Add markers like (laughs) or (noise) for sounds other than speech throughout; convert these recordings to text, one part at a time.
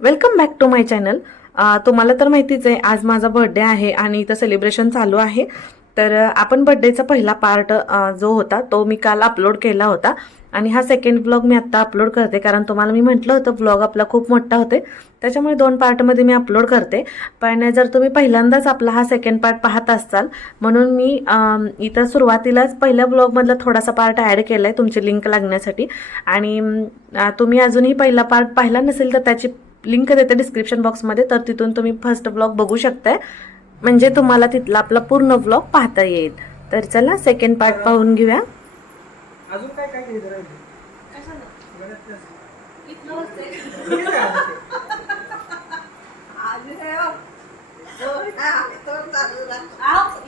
Welcome back to my channel तुम्हाला तर माहितीच आहे आज माझा बर्थडे आहे आणि इथं सेलिब्रेशन चालू आहे. तर आपण बर्थडेचा पहिला पार्ट जो होता तो मी काल अपलोड केला होता. आणि हा सेकंड ब्लॉग मी आत्ता अपलोड करते कारण तुम्हाला मी म्हटलं होतं ब्लॉग आपला खूप मोठा होते. त्याच्यामुळे दोन पार्टमध्ये मी अपलोड करते. पण जर तुम्ही पहिल्यांदाच आपला हा सेकंड पार्ट पाहत असाल म्हणून मी इथं सुरुवातीलाच पहिल्या ब्लॉगमधला थोडासा पार्ट ॲड केला आहे तुमची लिंक लागण्यासाठी. आणि तुम्ही अजूनही पहिला पार्ट पाहिला नसेल तर त्याची लिंक देते डिस्क्रिप्शन बॉक्समध्ये तर तिथून तुम्ही फर्स्ट ब्लॉग बघू शकताय. म्हणजे तुम्हाला तिथला आपला पूर्ण ब्लॉग पाहता येईल. तर चला सेकंड पार्ट पाहून घेऊया. अजून काय काय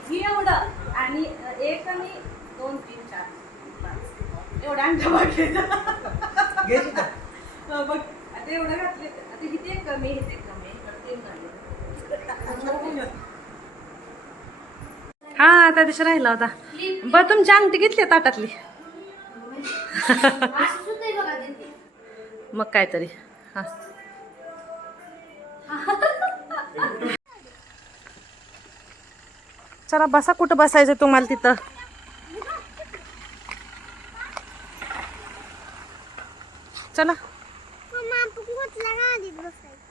ही एवढं आणि एक आणि दोन तीन चार अंडा आता एवढं घातले. कमी हा त्या दिवशी राहिला होता. ब तुमची अंगठी घेतली ताटातली? (laughs) मग काय तरी हा. चला बसा. कुठं बसायचं तुम्हाला तिथं? चला.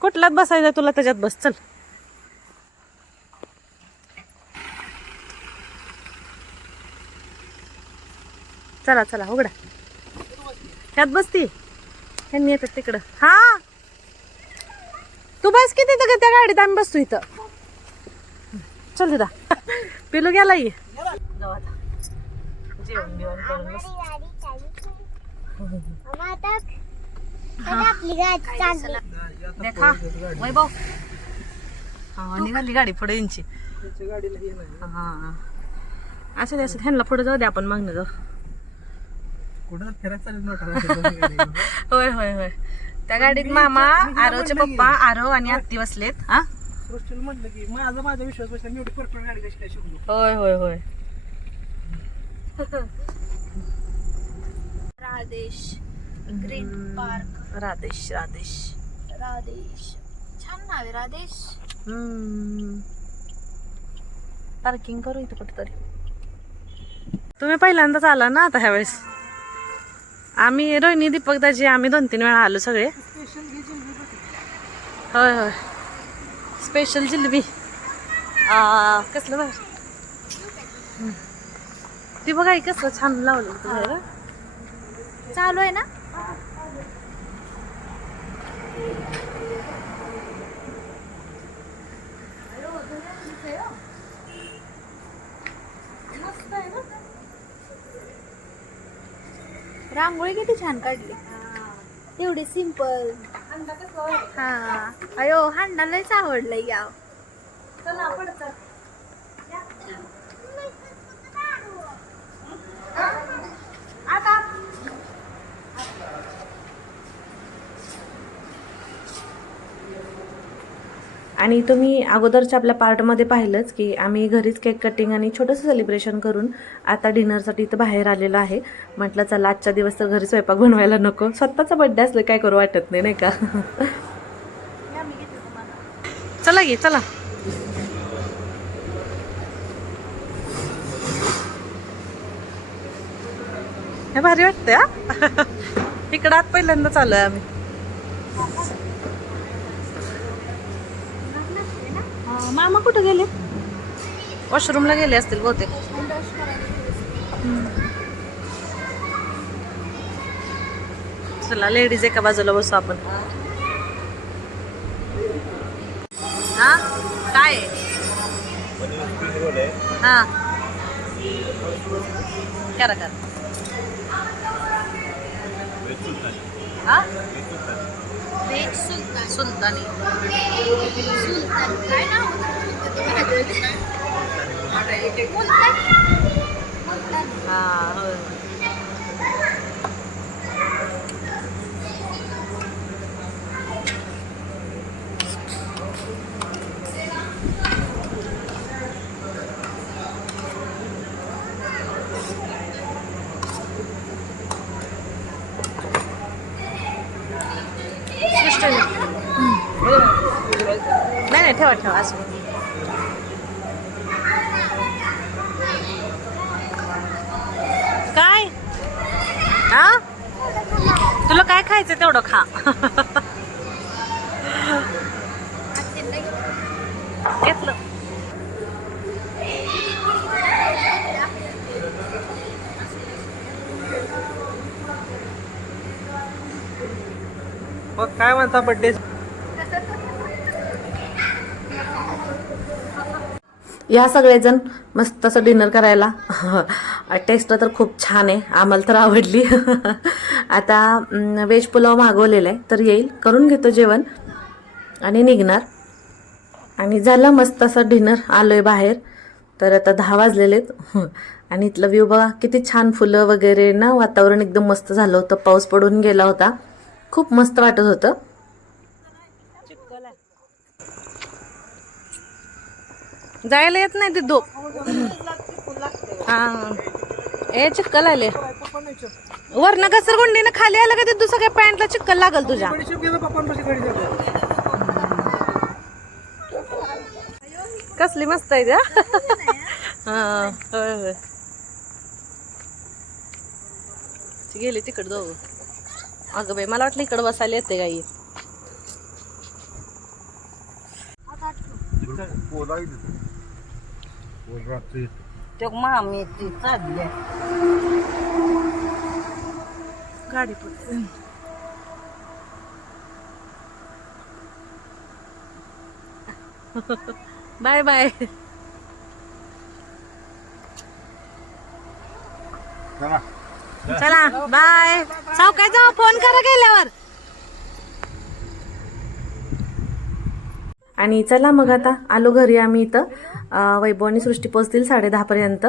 कुठल्यात बसायचं तुला? त्याच्यात बस चल. चला चला उघडा. ह्यात बसती ह्यांनी येतात तिकडं. हा? तू बस किती तिथं त्या गाडीत आम्ही बसतो इथं. चल तिथं. पिलू गेला ये. जेवण बिवण करून बस. आपली गाडी चालली. देखा. वैभव. हा निघाली गाडी पुढे यांची. हे हा. असं दे असं ह्यांना पुढे जाऊ दे आपण मागणं जाऊ. (laughs) होय होय होय. त्या गाडीत मामा आरवचे पप्पा आरव आणि आत्ती बसलेत. हा? म्हटलं की माझा माझा विश्वास बसला मी एवढी परफेक्ट गाडी कशी काय शिकलो? होय होय होय. (laughs) Radhesh green park. राधेश राधेश. राधेश. छान नाव आहे राधेश. पार्किंग करू इथं कुठेतरी. तुम्ही पहिल्यांदाच आला ना आता ह्यावेळेस आम्ही रोहिणी दीपक दाजी आम्ही दोन तीन वेळा आलो सगळे. होय होय. स्पेशल जिलेबी. आ, कसलं बघ ती बघा कसलं छान लावलं. चालू आहे ना? रांगोळी किती छान काढली. एवढी सिंपल हा. अयो हांडा लयच आवडलंय याव आणि तुम्ही अगोदरच्या आपल्या पार्टमध्ये पाहिलंच की आम्ही घरीच केक कटिंग आणि छोटंसं सेलिब्रेशन करून आता डिनरसाठी इथं बाहेर आलेलो आहे. म्हटलं चला आजच्या दिवस तर घरी स्वयंपाक बनवायला नको. स्वतःचा बड्डे असलं काय करू वाटत नाही नाही का? चला ये चला. हे भारी वाटतंय (laughs) इकडं आत पहिल्यांदा चालू आहे आम्ही हा, मामा कुठं गेले? वॉशरूमला गेले असतील बहुतेक. चला लेडीज एका बाजूला बसू आपण. हा? काय? हा. करा करा. हा? सुलतान. हा होय. सृष्टी नाही नाही ठेवा ठेवा असं. काय? हा तुला काय खायचं तेवढं खा. (laughs) घेतलं. मग काय म्हणता बड्डे या सगळेजण मस्त असं डिनर करायला. (laughs) टेस्ट तर खूप छान आहे. आम्हाला तर आवडली. (laughs) आता वेज पुलाव मागवलेला आहे. तर येईल. करून घेतो जेवण. आणि निघणार. आणि झालं मस्त असं डिनर आलो आहे बाहेर. तर आता दहा वाजलेलेत (laughs) आणि इथलं व्यू बघा. किती छान फुलं वगैरे. ना वातावरण एकदम मस्त झालं होतं. पाऊस पडून गेला होता. खूप मस्त वाटत होतं. जायला येत नाही ते दो हा. ए चिक्कल आले. वरनं घसरगुंडीनं खाली आलं का ते दुसरं काय पॅन्टला चिक्कल लागल तुझ्या? कसली मस्त आहे त्या हा होय होय. गेली तिकडं जाऊ अगं बाई मला वाटलं इकडं बसायला येते गाई. तो मामी ती चालली. गाडी पुढे बाय बाय. चला. चला बाय सावकाय जाऊ फोन करा गेल्यावर. आणि चला मग आता आलो घरी आम्ही इथं. वैभवानी वैभव आणि सृष्टी पोचतील साडे दहापर्यंत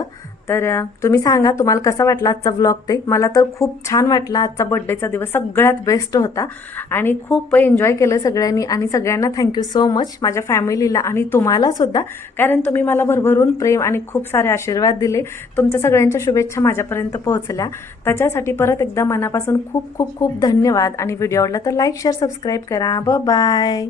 तर तुम्ही सांगा तुम्हाला कसा वाटला आजचा व्लॉग ते? मला तर खूप छान वाटला आजचा बड्डेचा दिवस. सगळ्यात बेस्ट होता. आणि खूप एन्जॉय केलं सगळ्यांनी. आणि सगळ्यांना थँक्यू सो मच माझ्या फॅमिलीला आणि तुम्हाला सुद्धा. कारण तुम्ही मला भरभरून प्रेम आणि खूप सारे आशीर्वाद दिले. तुमच्या सगळ्यांच्या शुभेच्छा माझ्यापर्यंत पोहोचल्या. त्याच्यासाठी परत एकदा मनापासून खूप खूप खूप धन्यवाद. आणि व्हिडिओ आवडला तर लाईक शेअर सबस्क्राईब करा. ब बाय